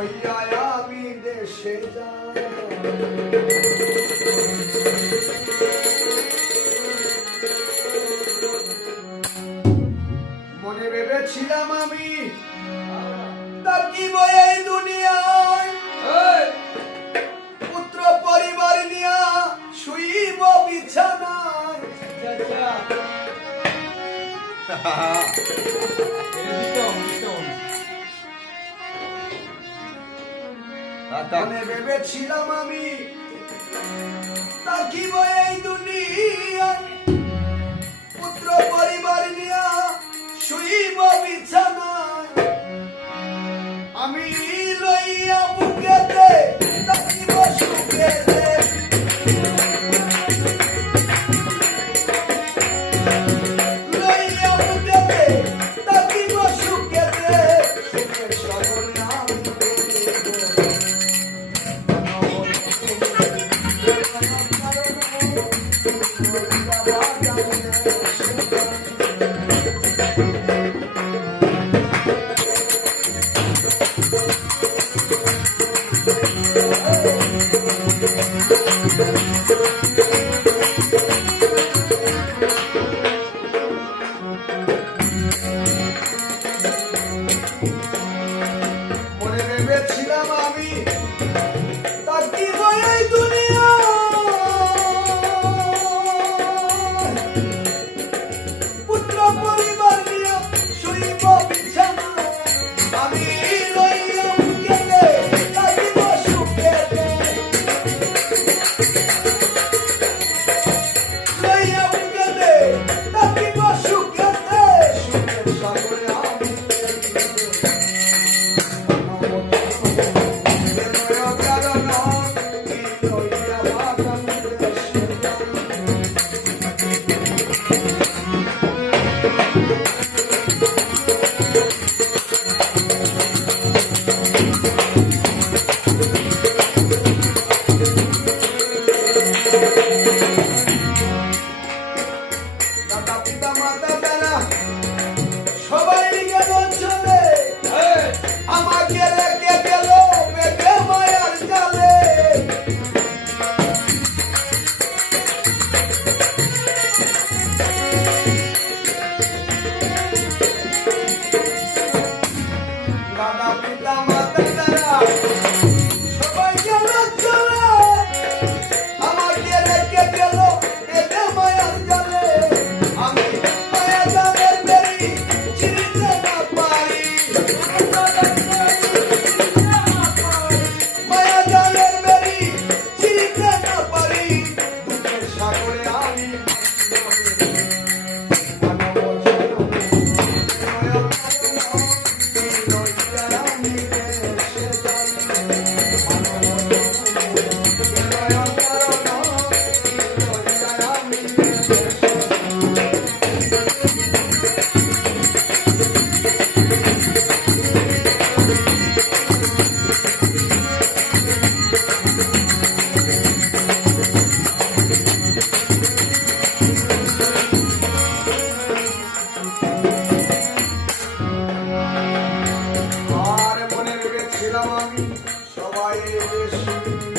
লইয়া আমি দেশে যাই। মনে ভেবেছিলাম আমি থাকিব এই দুনিয়ায়, পুত্র পরিবার নিয়া শুইব বিছানায়। মনে ভেবেছিলাম আমি থাকিব এই দুনিয়ায়, পুত্র পরিবার নিয়া শুইব বিছানায়। আমি লইয়া বুকেতে থাকিব সুখেতে, লইয়া বুকেতে থাকিব সুখেতে, সুখের সকলে আমি মনে ভেবেছিলাম আমি থাকিব এই দুনিয়ায়, পুত্র পরিবার নিয়ে শুইব বিছানায়। আমি লইয়া বুকেতে থাকিব সুখেতে, লইয়া বুকেতে থাকিব সুখেতে, সুখের সাগরে আমি দাদা পিতা মাতা যারা সবাই গেল চলে, আমাকে রেখে গেল বেঁধে মায়ার জালে। দাদা পিতা মাতা যারা সবাই গেল চলে, আমাকে রেখে গেল বেঁধে মায়ার জালে। আমি মায়া জালের বেরি ছিঁড়তে না পারি, মায়া জালের বেরি ছিঁড়তে না পারি, দুঃখের সাগরে আমি আর মনে ভেবেছিলাম আমি সবাই দেশে